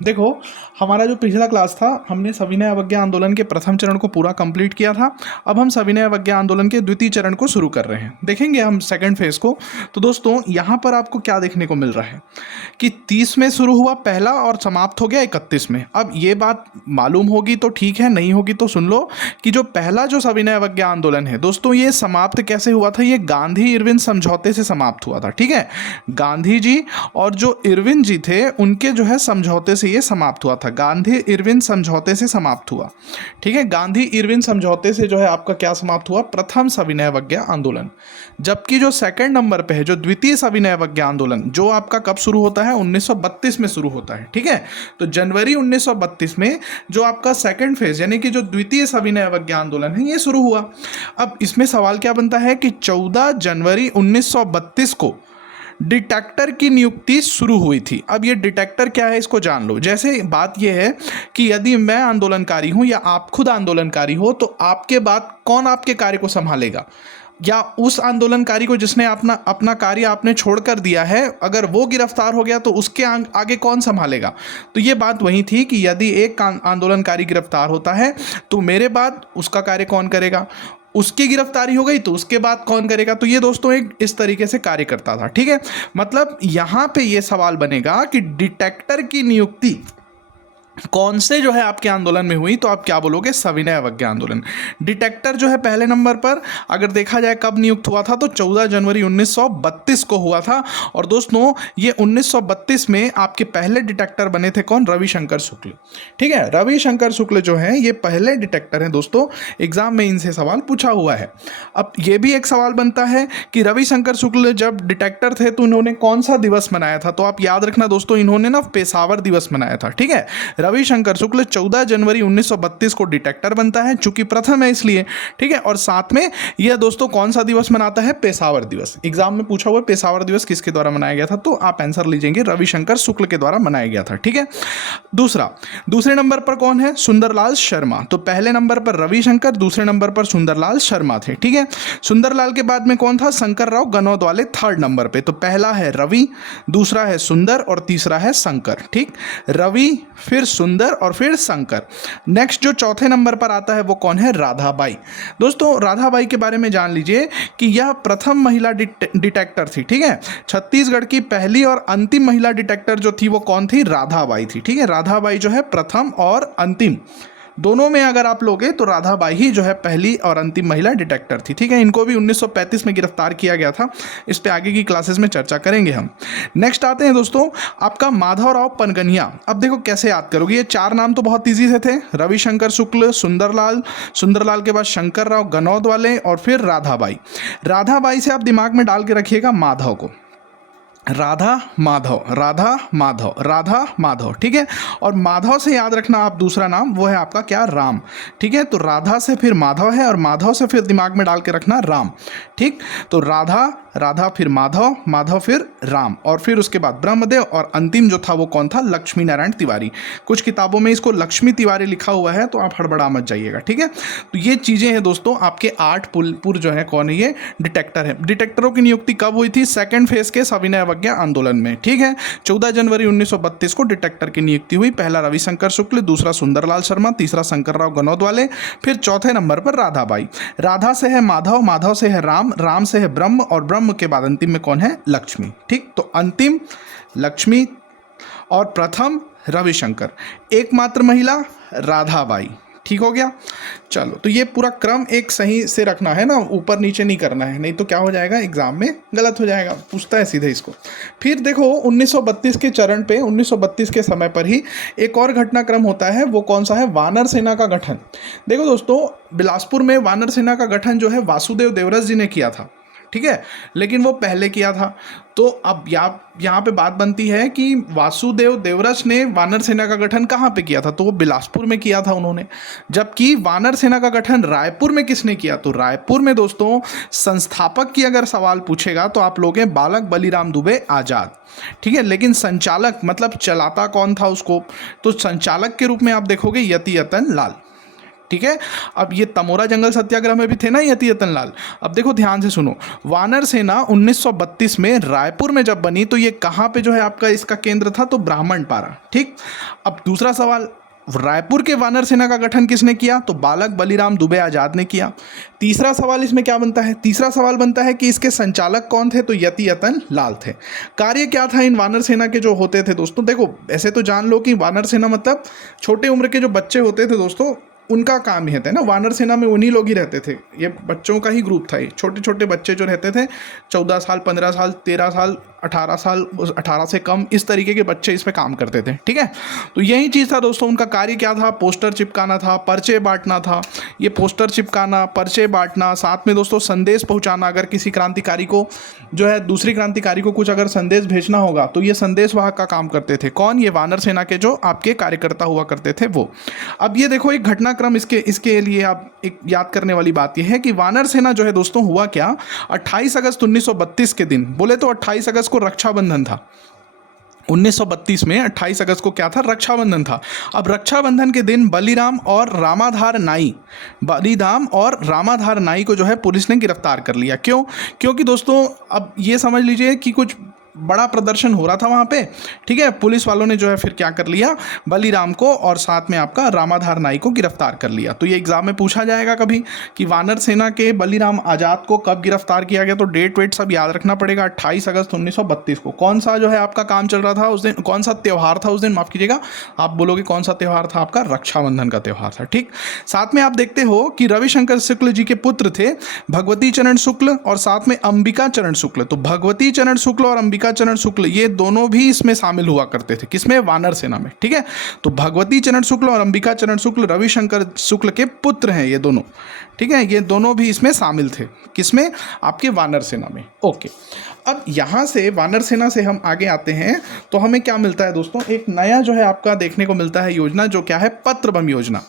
देखो, हमारा जो पिछला क्लास था, हमने सविनय अवज्ञा आंदोलन के प्रथम चरण को पूरा कंप्लीट किया था। अब हम सविनय अवज्ञा आंदोलन के द्वितीय चरण को शुरू कर रहे हैं, देखेंगे हम सेकंड फेज को। तो दोस्तों, यहाँ पर आपको क्या देखने को मिल रहा है कि 30 में शुरू हुआ पहला और समाप्त हो गया 31 में। अब ये बात मालूम होगी तो ठीक है, नहीं होगी तो सुन लो कि जो पहला जो सविनय अवज्ञा आंदोलन है दोस्तों, ये समाप्त कैसे हुआ था? ये गांधी इरविन समझौते से समाप्त हुआ था। ठीक है, गांधी जी और जो इरविन जी थे उनके जो है समझौते से ये समाप्त हुआ था। गांधी इरविन समझौते से समाप्त हुआ। ठीक है, गांधी इरविन समझौते से जो है आपका क्या समाप्त हुआ? प्रथम सविनय अवज्ञा आंदोलन। जबकि जो सेकंड नंबर पे है, जो द्वितीय सविनय अवज्ञा आंदोलन, जो आपका कब शुरू होता है? 1932 में शुरू होता है। ठीक है, तो जनवरी 1932 में जो आपका सेकंड फेज यानी कि जो द्वितीय सविनय अवज्ञा आंदोलन है, ये शुरू हुआ। अब इसमें सवाल क्या बनता है कि 14 जनवरी 1932 को डिटेक्टर की नियुक्ति शुरू हुई थी। अब ये डिटेक्टर क्या है, इसको जान लो। जैसे बात यह है कि यदि मैं आंदोलनकारी हूं या आप खुद आंदोलनकारी हो, तो आपके बाद कौन आपके कार्य को संभालेगा? या उस आंदोलनकारी को जिसने अपना कार्य आपने छोड़कर दिया है, अगर वो गिरफ्तार हो गया तो उसके आगे कौन संभालेगा? तो ये बात वही थी कि यदि एक आंदोलनकारी गिरफ्तार होता है तो मेरे बाद उसका कार्य कौन करेगा? उसकी गिरफ्तारी हो गई तो उसके बाद कौन करेगा? तो ये दोस्तों एक इस तरीके से कार्य करता था। ठीक है, मतलब यहां पे ये सवाल बनेगा कि डिटेक्टर की नियुक्ति कौन से जो है आपके आंदोलन में हुई? तो आप क्या बोलोगे? सविनय अवज्ञा आंदोलन। डिटेक्टर जो है पहले नंबर पर अगर देखा जाए कब नियुक्त हुआ था, तो 14 जनवरी 1932 को हुआ था। और दोस्तों, ये 1932 में आपके पहले डिटेक्टर बने थे कौन? रविशंकर शुक्ल। ठीक है, रविशंकर शुक्ल जो है ये पहले डिटेक्टर हैं दोस्तों। एग्जाम में इनसे सवाल पूछा हुआ है। अब ये भी एक सवाल बनता है कि रविशंकर शुक्ल जब डिटेक्टर थे तो इन्होंने कौन सा दिवस मनाया था? तो आप याद रखना दोस्तों, इन्होंने ना पेशावर दिवस मनाया था। ठीक है, रविशंकर शुक्ल 14 जनवरी 1932 को डिटेक्टर बनता है, चूंकि प्रथम है इसलिए। ठीक है, और साथ में यह दोस्तों कौन सा दिवस मनाता है? पेशावर दिवस। एग्जाम में पूछा हुआ पेशावर दिवस किसके द्वारा मनाया गया था? तो आप आंसर लीजिएंगे, रविशंकर शुक्ल के द्वारा मनाया गया था। ठीक है, दूसरे नंबर पर कौन है? सुंदरलाल शर्मा। तो पहले नंबर पर रविशंकर, दूसरे नंबर पर सुंदरलाल शर्मा थे। ठीक है, सुंदरलाल के बाद में कौन था? शंकरराव गनौद वाले थर्ड नंबर पे। तो पहला है रवि, दूसरा है सुंदर और तीसरा है शंकर। ठीक, रवि, फिर सुंदर और फिर शंकर। नेक्स्ट जो चौथे नंबर पर आता है वो कौन है? राधाबाई। दोस्तों, राधाबाई के बारे में जान लीजिए कि यह प्रथम महिला डिटेक्टर थी। ठीक है, छत्तीसगढ़ की पहली और अंतिम महिला डिटेक्टर जो थी वो कौन थी? राधाबाई थी। ठीक है, राधाबाई जो है प्रथम और अंतिम दोनों में अगर आप लोगे तो राधाबाई ही जो है पहली और अंतिम महिला डिटेक्टर थी। ठीक है, इनको भी 1935 में गिरफ्तार किया गया था। इस पे आगे की क्लासेस में चर्चा करेंगे हम। नेक्स्ट आते हैं दोस्तों आपका माधवराव पनगनिया। अब देखो कैसे याद करोगे, ये चार नाम तो बहुत ईजी से थे, रविशंकर शुक्ल, सुंदरलाल के बाद शंकरराव गनौद वाले और फिर राधाबाई। राधाबाई से आप दिमाग में डाल के रखिएगा माधव को, राधा माधव, राधा माधव, राधा माधव। ठीक है, और माधव से याद रखना आप दूसरा नाम, वो है आपका क्या? राम। ठीक है, तो राधा से फिर माधव है और माधव से फिर दिमाग में डाल के रखना राम। ठीक, तो राधा, राधा फिर माधव, माधव फिर राम, और फिर उसके बाद ब्रह्मदेव, और अंतिम जो था वो कौन था? लक्ष्मी नारायण तिवारी। कुछ किताबों में इसको लक्ष्मी तिवारी लिखा हुआ है, तो आप हड़बड़ा मत जाइएगा। ठीक है, तो ये चीज़ें हैं दोस्तों आपके 8 पुर जो है कौन है? ये डिटेक्टर है। डिटेक्टरों की नियुक्ति कब हुई थी? सेकंड फेज के सविनय अवज्ञा आंदोलन में। ठीक है, 14 जनवरी 1932 को डिटेक्टर की नियुक्ति हुई। पहला रविशंकर शुक्ल, दूसरा सुंदरलाल शर्मा, तीसरा शंकरराव गनौद वाले, फिर चौथे नंबर पर राधाबाई। राधा से है माधव, माधव से है राम, राम से है ब्रह्म, और ब्रह्म के बाद अंतिम में कौन है? लक्ष्मी। ठीक, तो अंतिम लक्ष्मी और प्रथम रविशंकर, एकमात्र महिला राधाबाई। ठीक हो गया, चलो। तो ये पूरा क्रम एक सही से रखना है ना, ऊपर नीचे नहीं करना है, नहीं तो क्या हो जाएगा? एग्जाम में गलत हो जाएगा, पूछता है सीधे इसको। फिर देखो 1932 के चरण पे, 1932 के समय पर ही एक और घटनाक्रम होता है, वो कौन सा है? वानर सेना का गठन। देखो दोस्तों, बिलासपुर में वानर सेना का गठन जो है वासुदेव देवरस जी ने किया था। ठीक है, लेकिन वो पहले किया था। तो अब यहाँ पे बात बनती है कि वासुदेव देवरस ने वानर सेना का गठन कहाँ पे किया था? तो वो बिलासपुर में किया था उन्होंने। जबकि वानर सेना का गठन रायपुर में किसने किया? तो रायपुर में दोस्तों संस्थापक की अगर सवाल पूछेगा तो आप लोग हैं बालक बलीराम दुबे आज़ाद। ठीक है, लेकिन संचालक मतलब चलाता कौन था उसको? तो संचालक के रूप में आप देखोगे यति यतन लाल। ठीक है। अब ये तमोरा जंगल सत्याग्रह में भी थे ना यति यतन लाल। अब देखो ध्यान से सुनो, वानर सेना 1932 में रायपुर में जब बनी तो ये कहाँ पे जो है आपका इसका केंद्र था, तो ब्राह्मणपारा। ठीक। अब दूसरा सवाल, रायपुर के वानर सेना का गठन किसने किया, तो बालक बलीराम दुबे आजाद ने किया। तीसरा सवाल इसमें क्या बनता है, तीसरा सवाल बनता है कि इसके संचालक कौन थे, तो यति यतन लाल थे। कार्य क्या था इन वानर सेना के जो होते थे दोस्तों, देखो ऐसे तो जान लो कि वानर सेना मतलब छोटे उम्र के जो बच्चे होते थे दोस्तों, उनका काम ही है ना, वानर सेना में उन्हीं लोग ही रहते थे, ये बच्चों का ही ग्रुप था। ये छोटे छोटे बच्चे जो रहते थे 14 साल 15 साल 13 साल 18 साल 18 से कम, इस तरीके के बच्चे इस पे काम करते थे। ठीक है, तो यही चीज़ था दोस्तों। उनका कार्य क्या था, पोस्टर चिपकाना था, पर्चे बांटना था। ये पोस्टर चिपकाना, पर्चे बांटना, साथ में दोस्तों संदेश पहुंचाना। अगर किसी क्रांतिकारी को जो है दूसरी क्रांतिकारी को कुछ अगर संदेश भेजना होगा तो ये संदेश वाहक का काम करते थे। कौन, ये वानर सेना के जो आपके कार्यकर्ता हुआ करते थे वो। अब ये देखो एक घटनाक्रम इसके लिए आप एक याद करने वाली बात यह है कि वानर सेना जो है दोस्तों हुआ क्या, 28 अगस्त 1932 के दिन, बोले तो 28 अगस्त को रक्षाबंधन था। 1932 में 28 अगस्त को क्या था, रक्षाबंधन था। अब रक्षाबंधन के दिन बलीराम और रामाधार नाई को जो है पुलिस ने गिरफ्तार कर लिया। क्यों? क्योंकि दोस्तों अब ये समझ लीजिए कि कुछ बड़ा प्रदर्शन हो रहा था वहाँ पे। ठीक है, पुलिस वालों ने जो है फिर क्या कर लिया, बलीराम को और साथ में आपका रामाधार नाई को गिरफ्तार कर लिया। तो ये एग्जाम में पूछा जाएगा कभी कि वानर सेना के बलीराम आजाद को कब गिरफ्तार किया गया, तो डेट वेट सब याद रखना पड़ेगा। 28 अगस्त 1932 को। कौन सा जो है आपका काम चल रहा था उस दिन, कौन सा त्यौहार था उस दिन, माफ कीजिएगा, आप बोलोगे कौन सा त्यौहार था, आपका रक्षाबंधन का त्यौहार था। ठीक, साथ में आप देखते हो कि रविशंकर शुक्ल जी के पुत्र थे भगवती चरण शुक्ल और साथ में अंबिका चरण शुक्ल। तो भगवती चरण शुक्ल और अंबिका चरण शुक्ल ये दोनों भी इसमें शामिल हुआ करते थे, किसमें, वानर सेना में। ठीक है, तो भगवती चरण शुक्ल और अंबिका चरण शुक्ल रविशंकर शुक्ल के पुत्र हैं ये दोनों। ठीक है, ये दोनों भी इसमें शामिल थे, किसमें, आपके वानर सेना में। ओके, अब यहां से वानर सेना से हम आगे आते हैं तो हमें क्या मिलता है दोस्तों, एक नया जो है आपका देखने को मिलता है योजना, जो क्या है, पत्र बम योजना।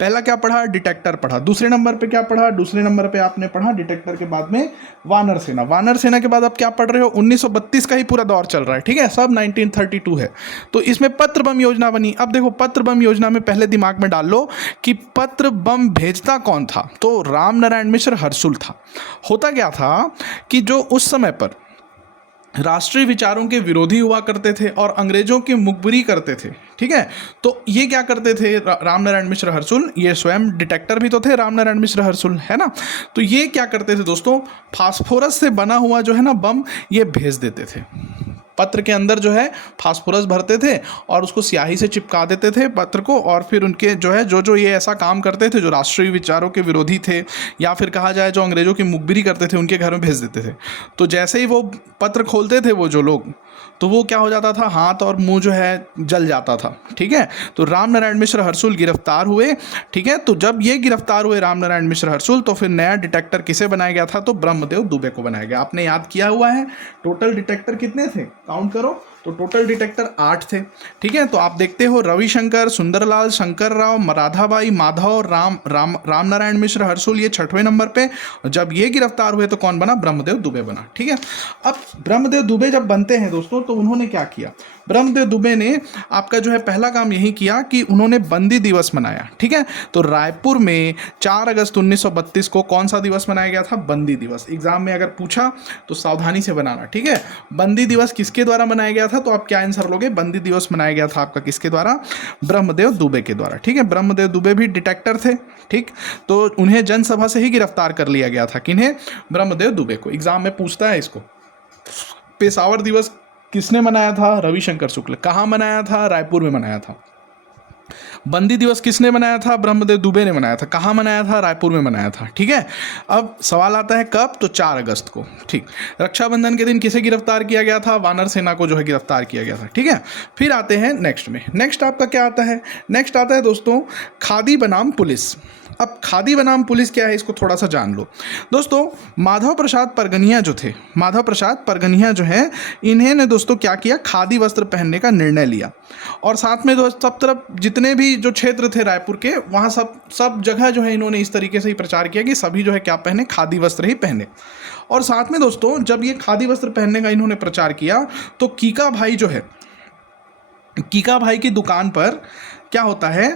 पहला क्या पढ़ा, डिटेक्टर पढ़ा। दूसरे नंबर पे क्या पढ़ा, दूसरे नंबर पे आपने पढ़ा डिटेक्टर के बाद में वानर सेना। वानर सेना के बाद आप क्या पढ़ रहे हो, 1932 का ही पूरा दौर चल रहा है। ठीक है, सब 1932 है। तो इसमें पत्र बम योजना बनी। अब देखो पत्र बम योजना में पहले दिमाग में डाल लो कि पत्र बम भेजता कौन था, तो राम नारायण मिश्र हर्सुल था। होता क्या था कि जो उस समय पर राष्ट्रीय विचारों के विरोधी हुआ करते थे और अंग्रेजों की मुखबिरी करते थे। ठीक है, तो ये क्या करते थे, राम नारायण मिश्र हर्सुल, ये स्वयं डिटेक्टर भी तो थे राम नारायण मिश्र हर्सुल, है ना। तो ये क्या करते थे दोस्तों, फास्फोरस से बना हुआ जो है ना बम, ये भेज देते थे। पत्र के अंदर जो है फास्फोरस भरते थे और उसको स्याही से चिपका देते थे पत्र को, और फिर उनके जो है जो ये ऐसा काम करते थे, जो राष्ट्रीय विचारों के विरोधी थे या फिर कहा जाए जो अंग्रेजों की मुखबिरी करते थे, उनके घर में भेज देते थे। तो जैसे ही वो पत्र खोलते थे वो जो लोग, तो वो क्या हो जाता था, हाथ और मुंह जो है जल जाता था। ठीक है, तो राम नारायण मिश्र हर्सुल गिरफ्तार हुए। ठीक है, तो जब ये गिरफ्तार हुए राम नारायण मिश्र हर्सुल, तो फिर नया डिटेक्टर किसे बनाया गया था, तो ब्रह्मदेव दुबे को बनाया गया। आपने याद किया हुआ है टोटल डिटेक्टर कितने थे, काउंट करो, तो टोटल डिटेक्टर 8 थे। ठीक है, तो आप देखते हो रविशंकर, सुंदरलाल, शंकर राव, राधाबाई, माधव, राम नारायण मिश्र हर्सुल, ये 6वें नंबर पे। जब ये गिरफ्तार हुए तो कौन बना, ब्रह्मदेव दुबे बना। ठीक है, अब ब्रह्मदेव दुबे जब बनते हैं दोस्तों, तो उन्होंने क्या किया, ब्रह्मदेव दुबे ने आपका जो है पहला काम यही किया कि उन्होंने बंदी दिवस मनाया। ठीक है, तो रायपुर में 4 अगस्त 1932 को कौन सा दिवस मनाया गया था, बंदी दिवस। एग्जाम में अगर पूछा तो सावधानी से बनाना। ठीक है, बंदी दिवस किसके द्वारा मनाया गया था, तो आप क्या आंसर लोगे, बंदी दिवस मनाया गया था आपका किसके द्वारा, ब्रह्मदेव दुबे के द्वारा। ठीक है, ब्रह्मदेव दुबे भी डिटेक्टर थे। ठीक, तो उन्हें जनसभा से ही गिरफ्तार कर लिया गया था। किन्हें, ब्रह्मदेव दुबे को। एग्जाम में पूछता है इसको। पेशावर दिवस किसने मनाया था, रविशंकर शुक्ल। कहाँ मनाया था, रायपुर में मनाया था। बंदी दिवस किसने मनाया था, ब्रह्मदेव दुबे ने मनाया था। कहाँ मनाया था, रायपुर में मनाया था। ठीक है, अब सवाल आता है कब, तो 4 अगस्त को। ठीक, रक्षाबंधन के दिन किसे गिरफ्तार किया गया था, वानर सेना को जो है गिरफ्तार किया गया था। ठीक है, फिर आते हैं नेक्स्ट में। नेक्स्ट आपका क्या आता है, नेक्स्ट आता है दोस्तों खादी बनाम पुलिस। अब खादी बनाम पुलिस क्या है, इसको थोड़ा सा जान लो दोस्तों। माधव प्रसाद परगनिया जो थे, माधव प्रसाद परगनिया जो है, इन्हें ने दोस्तों क्या किया, खादी वस्त्र पहनने का निर्णय लिया। और साथ में दोस्तों सब तरफ जितने भी जो क्षेत्र थे रायपुर के, वहाँ सब जगह जो है इन्होंने इस तरीके से ही प्रचार किया कि सभी जो है क्या पहने, खादी वस्त्र ही पहने। और साथ में दोस्तों जब ये खादी वस्त्र पहनने का इन्होंने प्रचार किया, तो कीका भाई जो है, कीका भाई की दुकान पर क्या होता है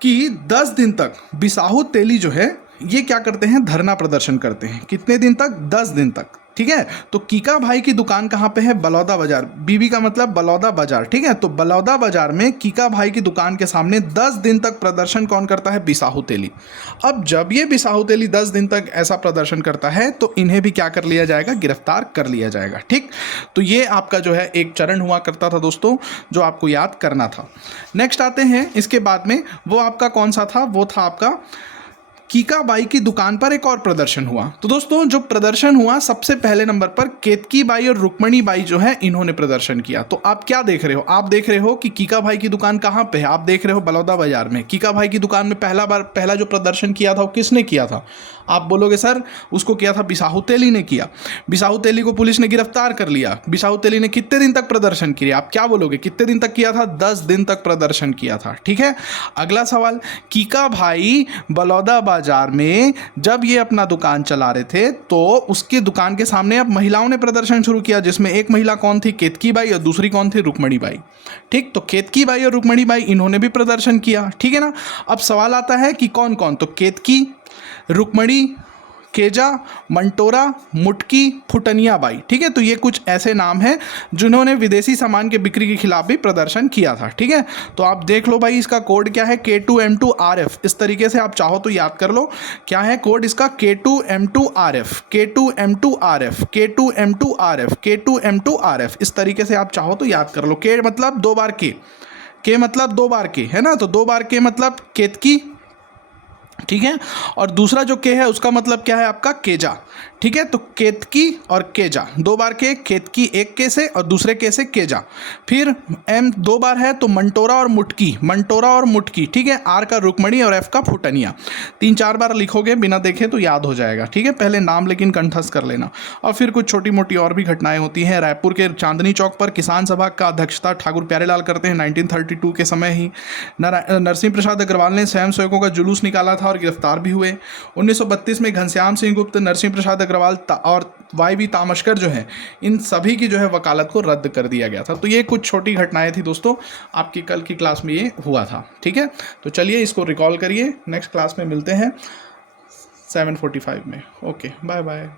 कि 10 दिन तक बिसाहू तेली जो है ये क्या करते हैं, धरना प्रदर्शन करते हैं। कितने दिन तक? 10 दिन तक। ठीक है, तो कीका भाई की दुकान कहाँ पे है? बलौदा बाजार। बीबी का मतलब बलौदा बाजार। ठीक है, तो बलौदा बाजार में कीका भाई की दुकान के सामने 10 दिन तक प्रदर्शन कौन करता है? बिसाहू तेली। अब जब ये बिसाहू तेली 10 दिन तक ऐसा प्रदर्शन करता है तो इन्हें भी क्या कर लिया जाएगा? गिरफ्तार कर लिया जाएगा। ठीक, तो ये आपका जो है एक चरण हुआ करता था दोस्तों, जो आपको याद करना था। नेक्स्ट आते हैं इसके बाद में, वो आपका कौन सा था? वो था आपका कीका बाई की दुकान पर एक और प्रदर्शन हुआ। तो दोस्तों जो प्रदर्शन हुआ, सबसे पहले नंबर पर केतकी बाई और रुक्मणी बाई जो है इन्होंने प्रदर्शन किया। तो आप क्या देख रहे हो? आप देख रहे हो कि कीका भाई की दुकान कहाँ पे है? आप देख रहे हो बलौदा बाजार में। कीका भाई की दुकान में पहला जो प्रदर्शन किया था वो किसने किया था? आप बोलोगे सर उसको किया था बिसाहू तेली ने किया। बिसाहू तेली को पुलिस ने गिरफ्तार कर लिया। बिसाहू तेली ने कितने दिन तक प्रदर्शन किया? आप क्या बोलोगे, कितने दिन तक किया था? 10 दिन तक प्रदर्शन किया था। ठीक है, अगला सवाल, कीका भाई बलौदा बाजार में जब ये अपना दुकान चला रहे थे तो उसकी दुकान के सामने अब महिलाओं ने प्रदर्शन शुरू किया, जिसमें एक महिला कौन थी? केतकी बाई, और दूसरी कौन थी? रुक्मणी बाई। ठीक, तो केतकी बाई और रुक्मणी बाई इन्होंने भी प्रदर्शन किया। ठीक है ना, अब सवाल आता है कि कौन कौन? तो केतकी, रुक्मणी, केजा, मंटोरा, मुटकी, फुटनिया बाई। ठीक है, तो ये कुछ ऐसे नाम हैं जिन्होंने विदेशी सामान के बिक्री के खिलाफ भी प्रदर्शन किया था। ठीक है, तो आप देख लो भाई, इसका कोड क्या है? K2M2RF। इस तरीके से आप चाहो तो याद कर लो, क्या है कोड इसका? K2M2RF, K2M2RF, K2M2RF, K2M2RF। इस तरीके से आप चाहो तो याद कर लो। के मतलब 2 बार के मतलब 2 बार के, है ना, तो 2 बार के मतलब केतकी। ठीक है, और दूसरा जो के है उसका मतलब क्या है? आपका केजा। ठीक है, तो केतकी और केजा, 2 बार के, केतकी एक के से और दूसरे के से केजा। फिर एम 2 बार है तो मंटोरा और मुटकी, मंटोरा और मुटकी। ठीक है, आर का रुक्मणी और एफ का फुटनिया। 3-4 बार लिखोगे बिना देखे तो याद हो जाएगा। ठीक है, पहले नाम लेकिन कंठस्थ कर लेना। और फिर कुछ छोटी मोटी और भी घटनाएं होती हैं। रायपुर के चांदनी चौक पर किसान सभा का अध्यक्षता ठाकुर प्यारेलाल करते हैं 1932 के समय ही। नरसिंह प्रसाद अग्रवाल ने स्वयं सेवकों का जुलूस निकाला था और गिरफ्तार भी हुए। 1932 में घनश्याम सिंह गुप्त, नरसिंह प्रसाद अग्रवाल और वाई तामशकर जो है, इन सभी की जो है वकालत को रद्द कर दिया गया था। तो ये कुछ छोटी घटनाएं थी दोस्तों, आपकी कल की क्लास में ये हुआ था। ठीक है, तो चलिए इसको रिकॉल करिए। नेक्स्ट क्लास में मिलते हैं 7:45 में। Okay, bye bye.